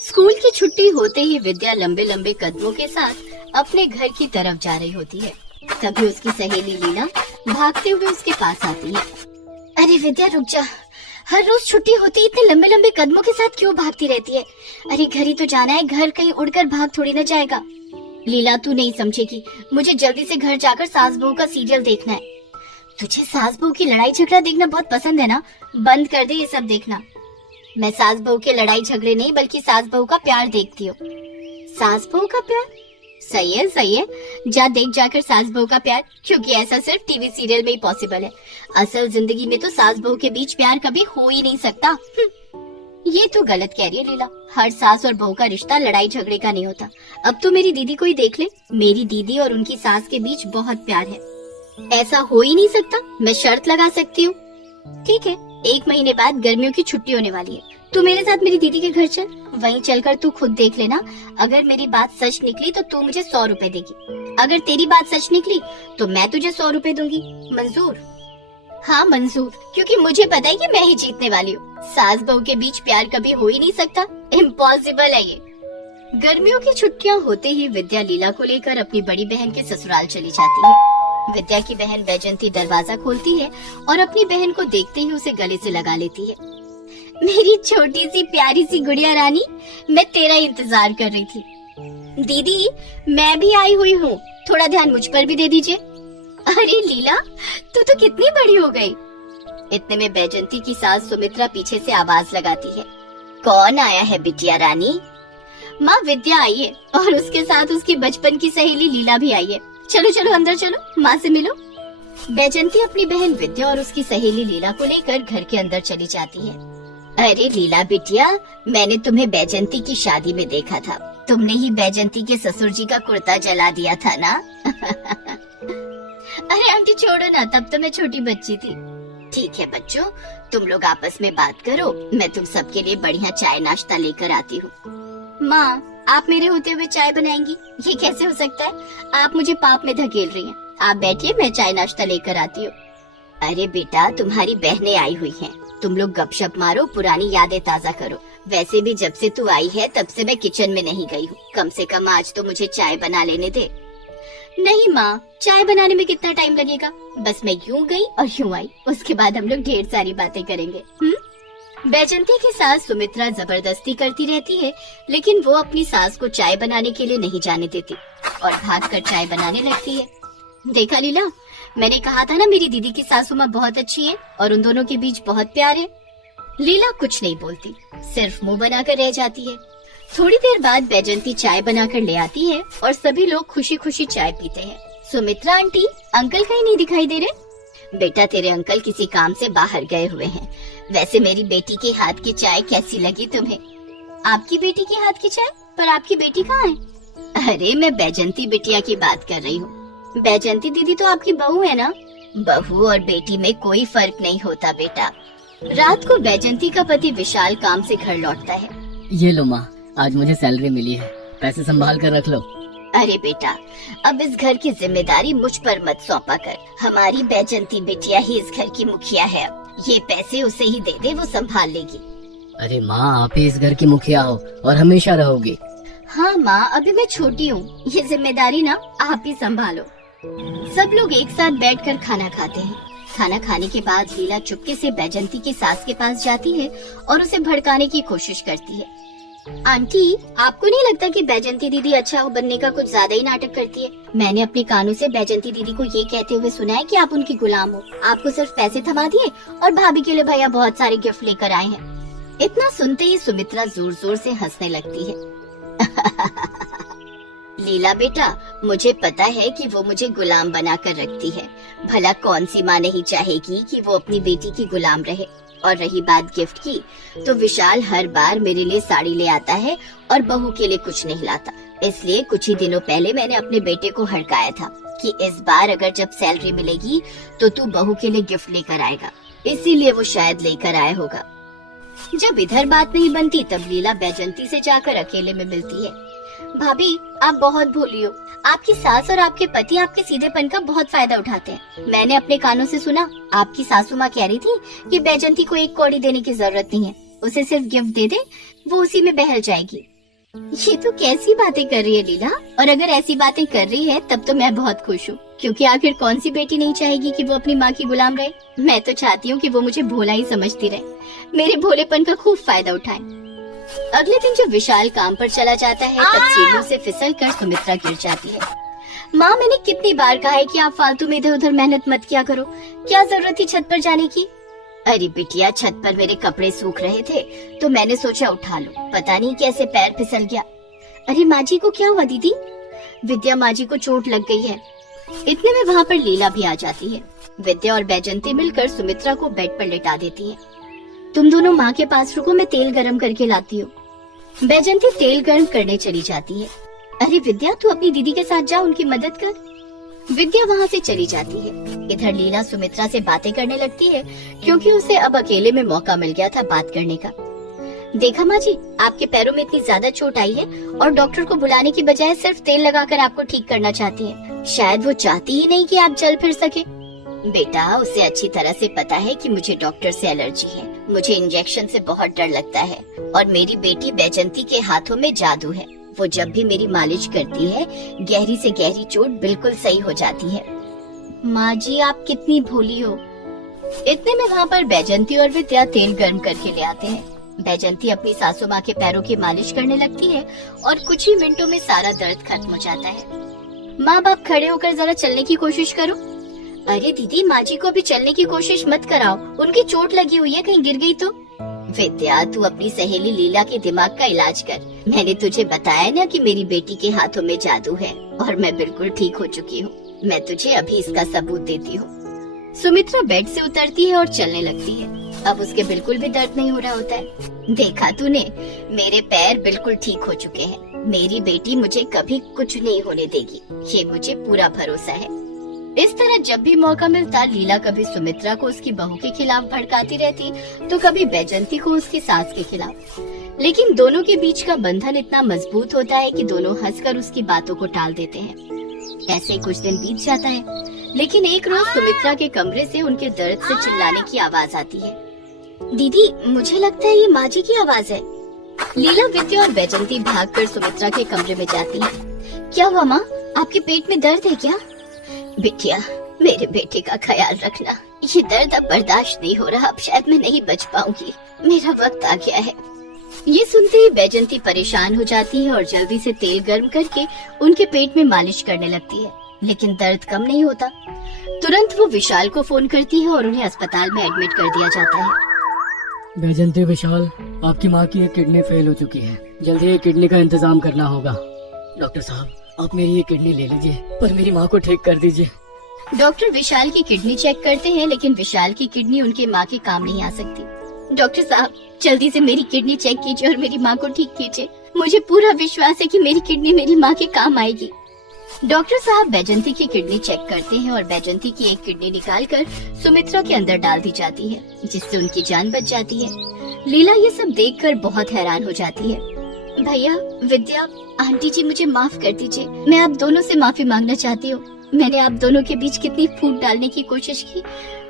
School की छुट्टी होते ही विद्या लंबे लंबे कदमों के साथ अपने घर की तरफ जा रही होती है। तभी उसकी सहेली लीला भागते हुए उसके पास आती है। अरे विद्या रुक जा, हर रोज छुट्टी होती इतने लंबे लंबे कदमों के साथ क्यों भागती रहती है? अरे घर ही तो जाना है, घर कहीं उड़कर भाग थोड़ी न जाएगा। लीला तू नहीं समझेगी, मुझे जल्दी से घर जाकर सास बहू का सीरियल देखना है। तुझे सास बहू की लड़ाई झगड़ा देखना बहुत पसंद है ना? बंद कर दे ये सब देखना। मैं सास बहू के लड़ाई झगड़े नहीं बल्कि सास बहू का प्यार देखती हूँ। सास बहू का प्यार? सही है सही है, जा देख जाकर सास बहू का प्यार, क्योंकि ऐसा सिर्फ टीवी सीरियल में ही पॉसिबल है। असल जिंदगी में तो सास बहू के बीच प्यार कभी हो ही नहीं सकता। ये तो गलत कह रही है लीला, हर सास और बहू का रिश्ता लड़ाई झगड़े का नहीं होता। अब तो मेरी दीदी को ही देख ले, मेरी दीदी और उनकी सास के बीच बहुत प्यार है। ऐसा हो ही नहीं सकता, मैं शर्त लगा सकती हूँ। ठीक है, 1 महीने बाद गर्मियों की छुट्टी होने वाली है, तू मेरे साथ मेरी दीदी के घर चल, वहीं चलकर तू खुद देख लेना। अगर मेरी बात सच निकली तो तू मुझे 100 रुपए देगी, अगर तेरी बात सच निकली तो मैं तुझे 100 रुपए दूंगी। मंजूर? हाँ मंजूर, क्योंकि मुझे पता है कि मैं ही जीतने वाली हूँ। सास बहू के बीच प्यार कभी हो ही नहीं सकता, इम्पॉसिबल है ये। गर्मियों की छुट्टियाँ होते ही विद्या लीला को लेकर अपनी बड़ी बहन के ससुराल चली जाती है। विद्या की बहन बैजंती दरवाजा खोलती है और अपनी बहन को देखते ही उसे गले से लगा लेती है। मेरी छोटी सी प्यारी सी गुड़िया रानी, मैं तेरा इंतजार कर रही थी। दीदी मैं भी आई हुई हूँ, थोड़ा ध्यान मुझ पर भी दे दीजिए। अरे लीला, तू तो कितनी बड़ी हो गई। इतने में बैजंती की सास सुमित्रा पीछे से आवाज लगाती है। कौन आया है बिटिया रानी? माँ विद्या आई है और उसके साथ उसकी बचपन की सहेली लीला भी आई है। चलो चलो अंदर चलो, माँ से मिलो। बैजंती अपनी बहन विद्या और उसकी सहेली लीला को लेकर घर के अंदर चली जाती है। अरे लीला बिटिया, मैंने तुम्हें बैजंती की शादी में देखा था, तुमने ही बैजंती के ससुर जी का कुर्ता जला दिया था ना? अरे आंटी छोड़ो ना, तब तो मैं छोटी बच्ची थी। ठीक है बच्चों, तुम लोग आपस में बात करो, मैं तुम सबके लिए बढ़िया चाय नाश्ता लेकर आती हूँ। माँ आप मेरे होते हुए चाय बनाएंगी? ये कैसे हो सकता है? आप मुझे पाप में धकेल रही हैं। आप बैठिए, मैं चाय नाश्ता लेकर आती हूँ। अरे बेटा, तुम्हारी बहनें आई हुई हैं, तुम लोग गपशप मारो, पुरानी यादें ताजा करो। वैसे भी जब से तू आई है तब से मैं किचन में नहीं गई हूँ, कम से कम आज तो मुझे चाय बना लेने दे। नहीं माँ, चाय बनाने में कितना टाइम लगेगा? बस मैं यूँ गई और यूँ आई, उसके बाद हम लोग ढेर सारी बातें करेंगे। बैजंती की सास सुमित्रा जबरदस्ती करती रहती है, लेकिन वो अपनी सास को चाय बनाने के लिए नहीं जाने देती और भागकर चाय बनाने लगती है। देखा लीला, मैंने कहा था ना मेरी दीदी की सासू माँ बहुत अच्छी है और उन दोनों के बीच बहुत प्यार है। लीला कुछ नहीं बोलती, सिर्फ मुंह बनाकर रह जाती है। थोड़ी देर बाद बैजंती चाय बनाकर ले आती है और सभी लोग खुशी खुशी चाय पीते हैं। सुमित्रा आंटी, अंकल कहीं नहीं दिखाई दे रहे? बेटा तेरे अंकल किसी काम से बाहर गए हुए हैं। वैसे मेरी बेटी के हाथ की चाय कैसी लगी तुम्हें? आपकी बेटी के हाथ की चाय? पर आपकी बेटी कहाँ है? अरे मैं बैजंती बिटिया की बात कर रही हूँ। बैजंती दीदी तो आपकी बहू है ना? बहू और बेटी में कोई फर्क नहीं होता बेटा। रात को बैजंती का पति विशाल काम से घर लौटता है। ये लो माँ, आज मुझे सैलरी मिली है, पैसे संभाल कर रख लो। अरे बेटा, अब इस घर की जिम्मेदारी मुझ पर मत सौंपा कर, हमारी बैजंती बिटिया ही इस घर की मुखिया है। ये पैसे उसे ही दे दे, वो संभाल लेगी। अरे माँ, आप ही इस घर की मुखिया हो और हमेशा रहोगी। हाँ माँ, अभी मैं छोटी हूँ, ये जिम्मेदारी ना आप ही संभालो। सब लोग एक साथ बैठकर खाना खाते हैं। खाना खाने के बाद लीला चुपके से बैजंती की सास के पास जाती है और उसे भड़काने की कोशिश करती है। आंटी, आपको नहीं लगता कि बैजंती दीदी अच्छा बनने का कुछ ज्यादा ही नाटक करती है? मैंने अपने कानों से बैजंती दीदी को ये कहते हुए सुना है कि आप उनकी गुलाम हो, आपको सिर्फ पैसे थमा दिए और भाभी के लिए भैया बहुत सारे गिफ्ट लेकर आए हैं। इतना सुनते ही सुमित्रा जोर जोर से हंसने लगती है। लीला बेटा, मुझे पता है कि वो मुझे गुलाम बनाकर रखती है, भला कौन सी माँ नहीं चाहेगी कि वो अपनी बेटी की गुलाम रहे। और रही बात गिफ्ट की, तो विशाल हर बार मेरे लिए साड़ी ले आता है और बहू के लिए कुछ नहीं लाता। इसलिए कुछ ही दिनों पहले मैंने अपने बेटे को हड़काया था कि इस बार अगर जब सैलरी मिलेगी तो तू बहू के लिए गिफ्ट लेकर आएगा, इसीलिए वो शायद लेकर आया होगा। जब इधर बात नहीं बनती तब लीला बैजंती से जाकर अकेले में मिलती है। भाभी, आप बहुत भोली हो, आपकी सास और आपके पति आपके सीधेपन का बहुत फायदा उठाते हैं। मैंने अपने कानों से सुना, आपकी सासू माँ कह रही थी कि बैजंती को 1 कौड़ी देने की जरूरत नहीं है, उसे सिर्फ गिफ्ट दे दे, वो उसी में बहल जाएगी। ये तो कैसी बातें कर रही है लीला, और अगर ऐसी बातें कर रही है तब तो मैं बहुत खुश हूँ, क्योंकि आखिर कौन सी बेटी नहीं चाहेगी कि वो अपनी माँ की गुलाम रहे। मैं तो चाहती हूँ कि वो मुझे भोला ही समझती रहे, मेरे भोलेपन का खूब फायदा उठाए। अगले दिन जब विशाल काम पर चला जाता है तब सीढ़ियों से फिसल कर सुमित्रा गिर जाती है। माँ, मैंने कितनी बार कहा है कि आप फालतू में इधर उधर मेहनत मत किया करो, क्या जरूरत थी छत पर जाने की। अरे बिटिया, छत पर मेरे कपड़े सूख रहे थे तो मैंने सोचा उठा लो, पता नहीं कैसे पैर फिसल गया। अरे माँ जी को क्या हुआ दीदी? विद्या, माँ जी को चोट लग गई है। इतने में वहाँ पर लीला भी आ जाती है। विद्या और बैजंती मिलकर सुमित्रा को बेड पर लेटा देती है। तुम दोनों माँ के पास रुको, मैं तेल गरम करके लाती हूँ। बैजंती तेल गर्म करने चली जाती है। अरे विद्या, तू अपनी दीदी के साथ जा, उनकी मदद कर। विद्या वहाँ से चली जाती है। इधर लीला सुमित्रा से बातें करने लगती है, क्योंकि उसे अब अकेले में मौका मिल गया था बात करने का। देखा माँ जी, आपके पैरों में इतनी ज्यादा चोट आई है और डॉक्टर को बुलाने की बजाय सिर्फ तेल लगाकर आपको ठीक करना चाहती है। शायद वो चाहती ही नहीं कि आप चल फिर सके। बेटा, उसे अच्छी तरह से पता है कि मुझे डॉक्टर से एलर्जी है, मुझे इंजेक्शन से बहुत डर लगता है, और मेरी बेटी बैजंती के हाथों में जादू है। वो जब भी मेरी मालिश करती है, गहरी से गहरी चोट बिल्कुल सही हो जाती है। माँ जी, आप कितनी भोली हो। इतने में वहाँ पर बैजंती और विद्या तेल गर्म करके ले आते हैं। बैजंती अपनी सासू माँ के पैरों की मालिश करने लगती है और कुछ ही मिनटों में सारा दर्द खत्म हो जाता है। माँ बाप, खड़े होकर जरा चलने की कोशिश करो। अरे दीदी, माँ जी को भी चलने की कोशिश मत कराओ, उनकी चोट लगी हुई है, कहीं गिर गई तो। विद्या, तू अपनी सहेली लीला के दिमाग का इलाज कर। मैंने तुझे बताया ना कि मेरी बेटी के हाथों में जादू है और मैं बिल्कुल ठीक हो चुकी हूँ। मैं तुझे अभी इसका सबूत देती हूँ। सुमित्रा बेड से उतरती है और चलने लगती है। अब उसके बिल्कुल भी दर्द नहीं हो रहा होता है। देखा तूने, मेरे पैर बिल्कुल ठीक हो चुके हैं। मेरी बेटी मुझे कभी कुछ नहीं होने देगी, ये मुझे पूरा भरोसा है। इस तरह जब भी मौका मिलता, लीला कभी सुमित्रा को उसकी बहू के खिलाफ भड़काती रहती, तो कभी बैजंती को उसकी सास के खिलाफ। लेकिन दोनों के बीच का बंधन इतना मजबूत होता है कि दोनों हंसकर उसकी बातों को टाल देते हैं। ऐसे कुछ दिन बीत जाता है, लेकिन एक रोज सुमित्रा के कमरे से उनके दर्द से चिल्लाने की आवाज आती है। दीदी, मुझे लगता है ये माँ जी की आवाज है। लीला, विद्या और बैजंती भागकर सुमित्रा के कमरे में जाती है। क्या हुआ माँ, आपके पेट में दर्द है क्या? बिटिया, मेरे बेटे का ख्याल रखना, ये दर्द अब बर्दाश्त नहीं हो रहा, अब शायद मैं नहीं बच पाऊंगी, मेरा वक्त आ गया है। ये सुनते ही बैजंती परेशान हो जाती है और जल्दी से तेल गर्म करके उनके पेट में मालिश करने लगती है, लेकिन दर्द कम नहीं होता। तुरंत वो विशाल को फोन करती है और उन्हें अस्पताल में एडमिट कर दिया जाता है। बैजंती, विशाल, आपकी माँ की एक किडनी फेल हो चुकी है, जल्दी एक किडनी का इंतजाम करना होगा। डॉक्टर साहब, आप मेरी ये किडनी ले लीजिए, पर मेरी माँ को ठीक कर दीजिए। डॉक्टर विशाल की किडनी चेक करते हैं, लेकिन विशाल की किडनी उनके माँ के काम नहीं आ सकती। डॉक्टर साहब, जल्दी से मेरी किडनी चेक कीजिए और मेरी माँ को ठीक कीजिए। मुझे पूरा विश्वास है कि मेरी किडनी मेरी माँ के काम आएगी। डॉक्टर साहब बैजंती की किडनी चेक करते हैं और बैजंती की एक किडनी निकालकर सुमित्रा के अंदर डाल दी जाती है, जिससे उनकी जान बच जाती है। लीला ये सब देखकर बहुत हैरान हो जाती है। भैया, विद्या, आंटी जी, मुझे माफ कर दीजिए, मैं आप दोनों से माफी मांगना चाहती हूँ। मैंने आप दोनों के बीच कितनी फूट डालने की कोशिश की,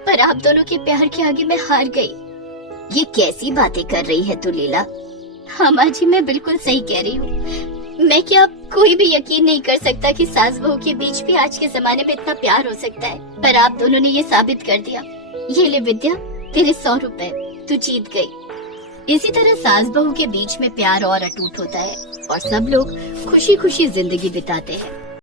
पर आप दोनों के प्यार के आगे मैं हार गई। ये कैसी बातें कर रही है तू लीला? हाँ माँ जी, मैं बिल्कुल सही कह रही हूँ। मैं क्या, कोई भी यकीन नहीं कर सकता कि सास बहू के बीच भी आज के जमाने में इतना प्यार हो सकता है, पर आप दोनों ने ये साबित कर दिया। ये ले विद्या, तेरे 100 रुपए, तू जीत गई। इसी तरह सास बहू के बीच में प्यार और अटूट होता है और सब लोग खुशी खुशी जिंदगी बिताते हैं।